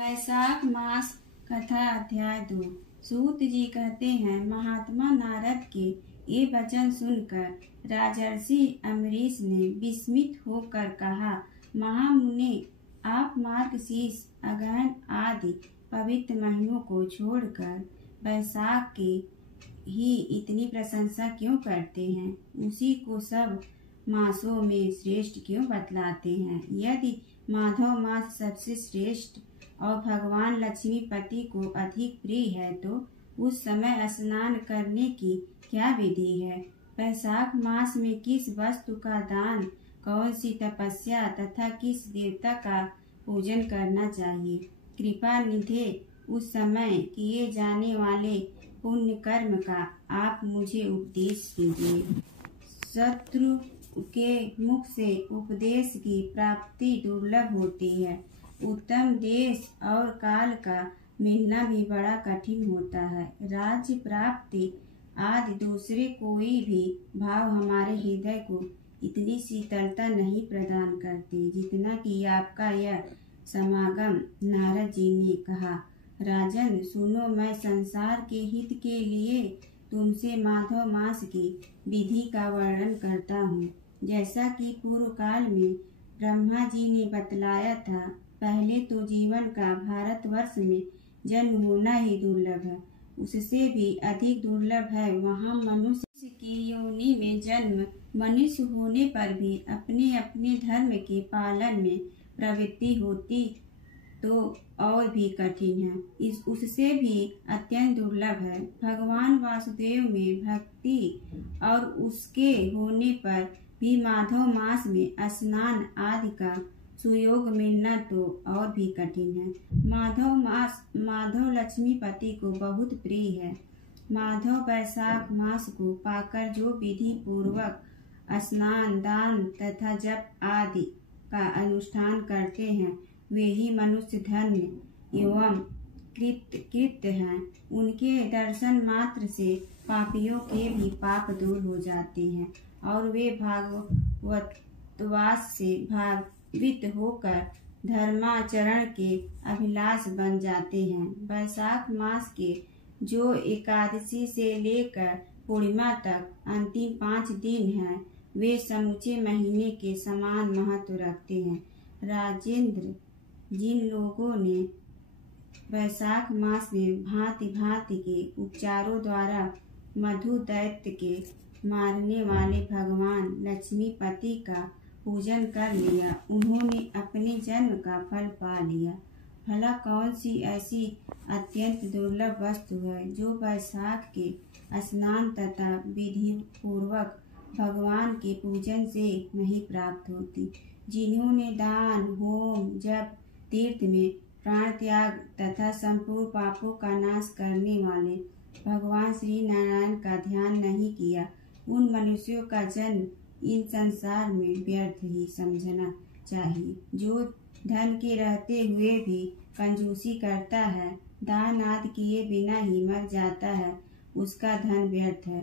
वैशाख मास कथा अध्याय 2। सूत जी कहते हैं, महात्मा नारद के ये वचन सुनकर राजर्षि अम्बरीश ने विस्मित होकर कहा, महामुने, आप मार्गशीर्ष, अगहन आदि पवित्र महीनों को छोड़कर वैशाख की ही इतनी प्रशंसा क्यों करते हैं? उसी को सब मासों में श्रेष्ठ क्यों बतलाते हैं? यदि माधव मास सबसे श्रेष्ठ और भगवान लक्ष्मीपति को अधिक प्रिय है तो उस समय स्नान करने की क्या विधि है? वैशाख मास में किस वस्तु का दान, कौन सी तपस्या तथा किस देवता का पूजन करना चाहिए? कृपा निधे उस समय किए जाने वाले पुण्य कर्म का आप मुझे उपदेश दीजिए। शत्रु के मुख से उपदेश की प्राप्ति दुर्लभ होती है। उत्तम देश और काल का मिलना भी बड़ा कठिन होता है। राज्य प्राप्ति आदि दूसरे कोई भी भाव हमारे हृदय को इतनी शीतलता नहीं प्रदान करते जितना कि आपका यह समागम। नारद जी ने कहा, राजन सुनो, मैं संसार के हित के लिए तुमसे माधव मास की विधि का वर्णन करता हूँ। जैसा कि पूर्व काल में ब्रह्मा जी ने बतलाया था, पहले तो जीवन का भारतवर्ष में जन्म होना ही दुर्लभ है, उससे भी अधिक दुर्लभ है वहाँ मनुष्य की योनि में जन्म। मनुष्य होने पर भी अपने अपने धर्म के पालन में प्रवृत्ति होती तो और भी कठिन है, उससे भी अत्यंत दुर्लभ है। भगवान वासुदेव में भक्ति और उसके होने पर भी माधव मास में स्नान आदि का सुयोग मिलना तो और भी कठिन है। माधव मास माधव लक्ष्मीपति को बहुत प्रिय है। माधव वैशाख मास को पाकर जो विधि पूर्वक स्नान, दान तथा जप आदि का अनुष्ठान करते हैं वे ही मनुष्य धन्य एवं कृत्य हैं। उनके दर्शन मात्र से पापियों के भी पाप दूर हो जाते हैं और वे भागवतवास से भावित होकर धर्माचरण के अभिलाष बन जाते हैं। वैशाख मास के जो एकादशी से लेकर पूर्णिमा तक अंतिम 5 दिन हैं वे समूचे महीने के समान महत्व रखते हैं। राजेंद्र, जिन लोगों ने वैशाख मास में भांति भांति के उपचारों द्वारा मधु दैत्य के मारने वाले भगवान लक्ष्मीपति का पूजन कर लिया, उन्होंने अपने जन्म का फल पा लिया। भला कौन सी ऐसी अत्यंत दुर्लभ वस्तु है जो वैशाख के स्नान तथा विधि पूर्वक भगवान के पूजन से नहीं प्राप्त होती? जिन्होंने दान, होम, जप, तीर्थ में प्राण त्याग तथा संपूर्ण पापों का नाश करने वाले भगवान श्री नारायण का ध्यान नहीं किया, उन मनुष्यों का जन्म इन संसार में व्यर्थ ही समझना चाहिए। जो धन के रहते हुए भी कंजूसी करता है, दान आदि किए बिना ही मर जाता है, उसका धन व्यर्थ है।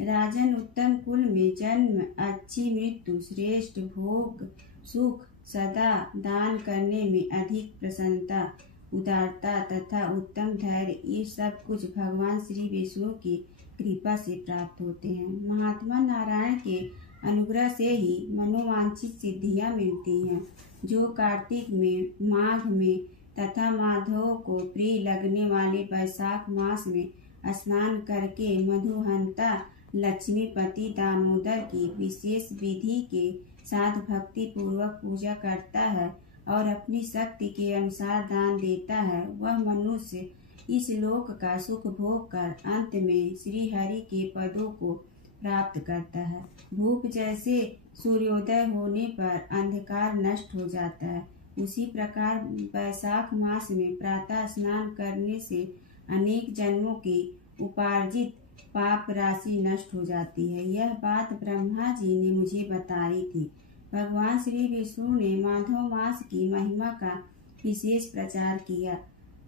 राजन, उत्तम कुल में जन्म, अच्छी मृत्यु, श्रेष्ठ भोग, सुख, सदा दान करने में अधिक प्रसन्नता, उदारता तथा उत्तम धैर्य, ये सब कुछ भगवान श्री विष्णु की कृपा से प्राप्त होते हैं। महात्मा नारायण के अनुग्रह से ही मनोवांछित सिद्धियां मिलती हैं। जो कार्तिक में, माघ में तथा माधव को प्रिय लगने वाले वैशाख मास में स्नान करके मधुहंता लक्ष्मीपति दामोदर की विशेष विधि के साथ भक्ति पूर्वक पूजा करता है और अपनी शक्ति के अनुसार दान देता है, वह मनुष्य इस लोक का सुख भोग कर अंत में श्री हरि के पदों को प्राप्त करता है। धूप जैसे सूर्योदय होने पर अंधकार नष्ट हो जाता है, उसी प्रकार वैशाख मास में प्रातः स्नान करने से अनेक जन्मों की उपार्जित पाप राशि नष्ट हो जाती है। यह बात ब्रह्मा जी ने मुझे बताई थी। भगवान श्री विष्णु ने माधव मास की महिमा का विशेष प्रचार किया,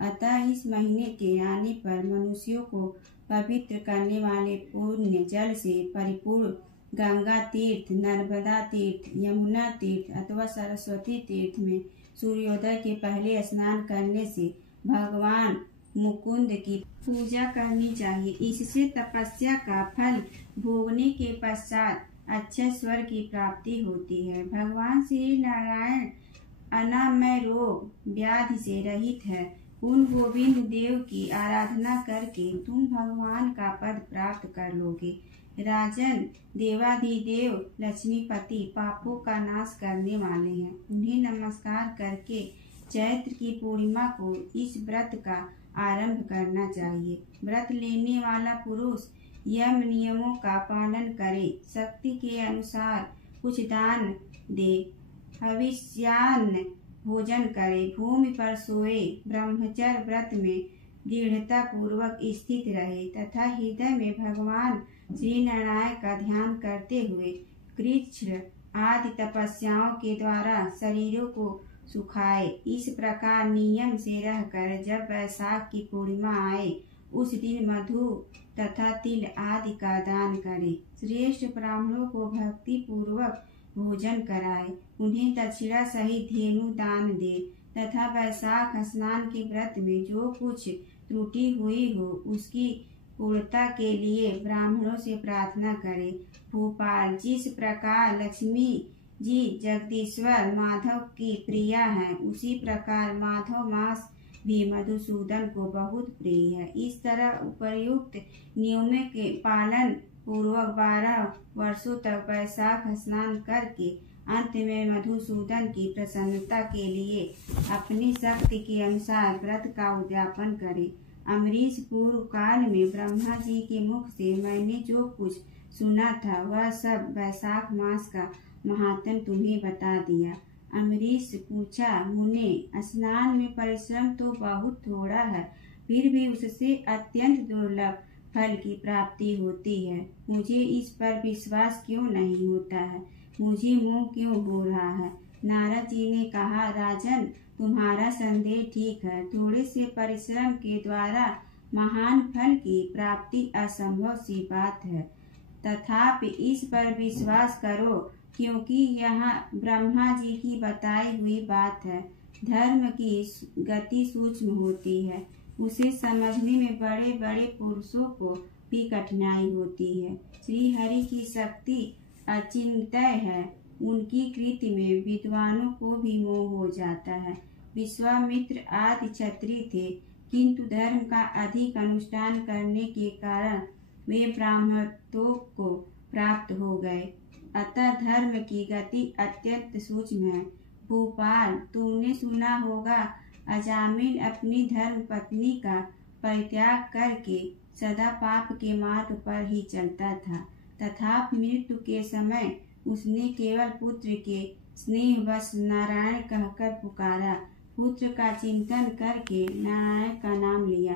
अतः इस महीने के आने पर मनुष्यों को पवित्र करने वाले पुण्य जल से परिपूर्ण गंगा तीर्थ, नर्मदा तीर्थ, यमुना तीर्थ अथवा सरस्वती तीर्थ में सूर्योदय के पहले स्नान करने से भगवान मुकुंद की पूजा करनी चाहिए। इससे तपस्या का फल भोगने के पश्चात अच्छे स्वर की प्राप्ति होती है। भगवान श्री नारायण अनामय रोग व्याधि से रहित है। उन गोविंद देव की आराधना करके तुम भगवान का पद प्राप्त कर लोगे। राजन, देवाधिदेव लक्ष्मीपति पापों का नाश करने वाले हैं। उन्हें नमस्कार करके चैत्र की पूर्णिमा को इस व्रत का आरंभ करना चाहिए। व्रत लेने वाला पुरुष यम नियमों का पालन करे, शक्ति के अनुसार कुछ दान दे, हविष्यान्न भोजन करे, भूमि पर सोए, ब्रह्मचर्य व्रत में दृढ़ता पूर्वक स्थित रहे तथा हृदय में भगवान श्री नारायण का ध्यान करते हुए कृच्छ्र आदि तपस्याओं के द्वारा शरीरों को सुखाए। इस प्रकार नियम से रहकर जब वैशाख की पूर्णिमा आए उस दिन मधु तथा तिल आदि का दान करे। श्रेष्ठ ब्राह्मणों को भक्ति पूर्वक भोजन कराए, उन्हें दक्षिणा सहित धेनु दान दे तथा वैशाख स्नान के व्रत में जो कुछ त्रुटि हुई हो उसकी पूर्णता के लिए ब्राह्मणों से प्रार्थना करे। भोपाल, जिस प्रकार लक्ष्मी जी जगदीश्वर माधव की प्रिया है, उसी प्रकार माधव मास भी मधुसूदन को बहुत प्रिय है। इस तरह उपर्युक्त नियमों के पालन पूर्वक 12 वर्षों तक वैशाख स्नान करके अंत में मधुसूदन की प्रसन्नता के लिए अपनी शक्ति के अनुसार व्रत का उद्यापन करे। अमरीश, पूर्व काल में ब्रह्मा जी के मुख से मैंने जो कुछ सुना था वह सब वैशाख मास का महात्म्य तुम्हें बता दिया। अमरीश पूछा, मुने, स्नान में परिश्रम तो बहुत थोड़ा है, फिर भी उससे अत्यंत दुर्लभ फल की प्राप्ति होती है। मुझे इस पर विश्वास क्यों नहीं होता है? मुझे मोह क्यों हो रहा है? नारद जी ने कहा, राजन, तुम्हारा संदेह ठीक है। थोड़े से परिश्रम के द्वारा महान फल की प्राप्ति असंभव सी बात है। तथापि इस पर विश्वास करो, क्योंकि यह ब्रह्मा जी की बताई हुई बात है। धर्म की गति सूक्ष्म होती है, उसे समझने में बड़े बड़े पुरुषों को भी कठिनाई होती है। श्री हरि की शक्ति अचिंत्य है, उनकी कृति में विद्वानों को भी मोह हो जाता है। विश्वामित्र आदि क्षत्रिय थे, किंतु धर्म का अधिक अनुष्ठान करने के कारण वे ब्राह्मणत्व को प्राप्त हो गए। अतः धर्म की गति अत्यंत सूक्ष्म है। भूपाल, तूने सुना होगा अजामिल अपनी धर्म पत्नी का परित्याग करके सदा पाप के मार्ग पर ही चलता था। तथापि मृत्यु के समय उसने केवल पुत्र के स्नेहवश नारायण कहकर पुकारा। पुत्र का चिंतन करके नारायण का नाम लिया,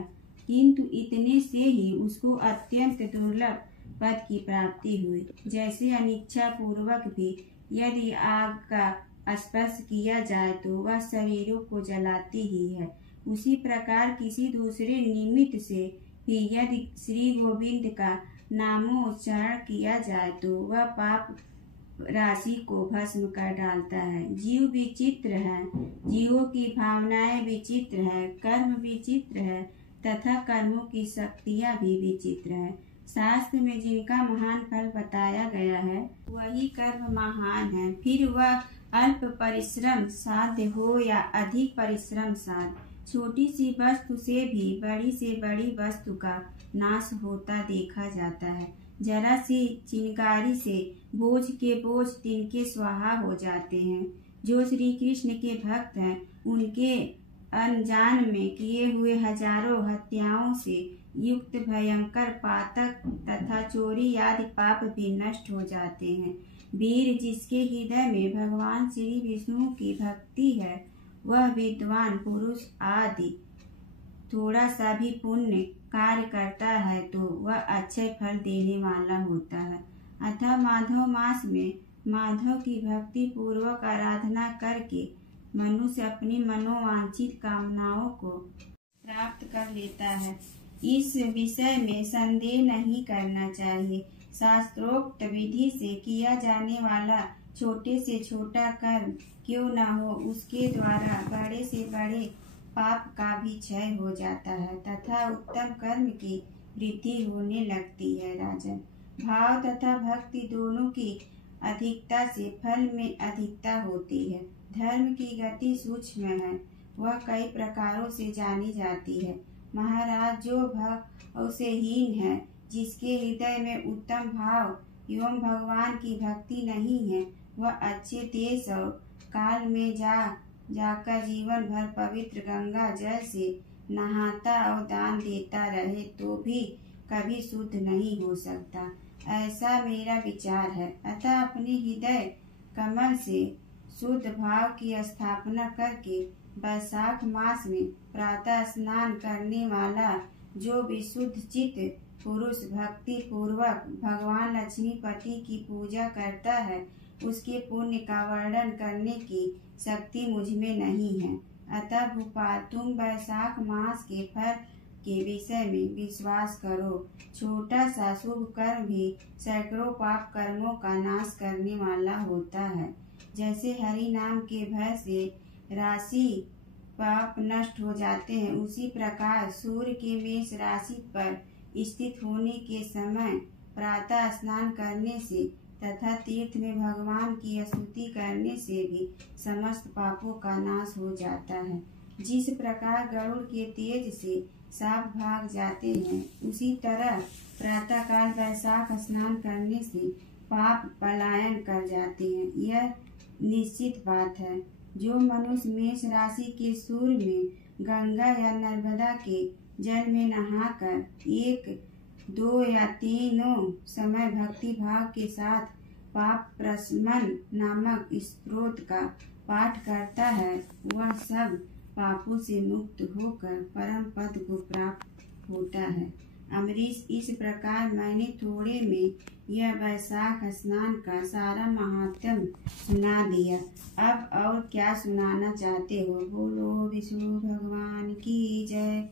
किंतु इतने से ही उसको अत्यंत दुर्लभ पद की प्राप्ति हुई। जैसे अनिच्छा पूर्वक भी यदि आग का स्पर्श किया जाए तो वह शरीरों को जलाती ही है, उसी प्रकार किसी दूसरे निमित्त से भी यदि श्री गोविंद का नामोच्चारण किया जाए तो वह पाप राशि को भस्म कर डालता है। जीव विचित्र है, जीवों की भावनाएं विचित्र है, कर्म विचित्र है तथा कर्मों की शक्तियां भी विचित्र है। शास्त्र में जिनका महान फल बताया गया है वही कर्म महान है, फिर वह अल्प परिश्रम साध्य हो या अधिक परिश्रम साध्य। छोटी सी वस्तु से भी बड़ी से बड़ी वस्तु का नाश होता देखा जाता है। जरा सी चिंगारी से बोझ के बोझ तिनके स्वाहा हो जाते हैं। जो श्री कृष्ण के भक्त हैं उनके अनजान में किए हुए हजारों हत्याओं से युक्त भयंकर पातक तथा चोरी आदि पाप भी नष्ट हो जाते हैं। वीर, जिसके हृदय में भगवान श्री विष्णु की भक्ति है वह विद्वान पुरुष आदि थोड़ा सा भी पुण्य कार्य करता है तो वह अच्छे फल देने वाला होता है। अतः माधव मास में माधव की भक्ति पूर्वक आराधना करके मनुष्य अपनी मनोवांछित कामनाओं को प्राप्त कर लेता है। इस विषय में संदेह नहीं करना चाहिए। शास्त्रोक्त विधि से किया जाने वाला छोटे से छोटा कर्म क्यों न हो, उसके द्वारा बड़े से बड़े पाप का भी क्षय हो जाता है तथा उत्तम कर्म की वृद्धि होने लगती है। राजन, भाव तथा भक्ति दोनों की अधिकता से फल में अधिकता होती है। धर्म की गति सूक्ष्म है, वह कई प्रकारों से जानी जाती है। महाराज, जो भाव से हीन है, जिसके हृदय में उत्तम भाव एवं भगवान की भक्ति नहीं है, वह अच्छे देश और काल में जाकर जीवन भर पवित्र गंगा जल से नहाता और दान देता रहे तो भी कभी शुद्ध नहीं हो सकता, ऐसा मेरा विचार है। अतः अपने हृदय कमल से शुद्ध भाव की स्थापना करके वैशाख मास में प्रातः स्नान करने वाला जो विशुद्ध चित्त पुरुष भक्ति पूर्वक भगवान लक्ष्मीपति की पूजा करता है, उसके पुण्य का वर्णन करने की शक्ति मुझ में नहीं है। अतः भूपाल, तुम वैशाख मास के फल के विषय में विश्वास करो। छोटा सा शुभ कर्म भी सैकड़ों पाप कर्मों का नाश करने वाला होता है। जैसे हरि नाम के भय से राशि पाप नष्ट हो जाते हैं, उसी प्रकार सूर्य के मेष राशि पर स्थित होने के समय प्रातः स्नान करने से तथा तीर्थ में भगवान की स्तुति करने से भी समस्त पापों का नाश हो जाता है। जिस प्रकार गरुड़ के तेज से सांप भाग जाते हैं, उसी तरह प्रातःकाल वैशाख स्नान करने से पाप पलायन कर जाते हैं। यह निश्चित बात है। जो मनुष्य मेष राशि के सूर्य में गंगा या नर्मदा के जल में नहाकर 1, 2 या 3 समय भक्ति भाव के साथ पाप प्रशमन नामक स्तोत्र का पाठ करता है, वह सब पापों से मुक्त होकर परम पद को प्राप्त होता है। अमरीश, इस प्रकार मैंने थोड़े में यह वैशाख स्नान का सारा महात्म्य सुना दिया। अब और क्या सुनाना चाहते हो? बोलो विष्णु भगवान की जय।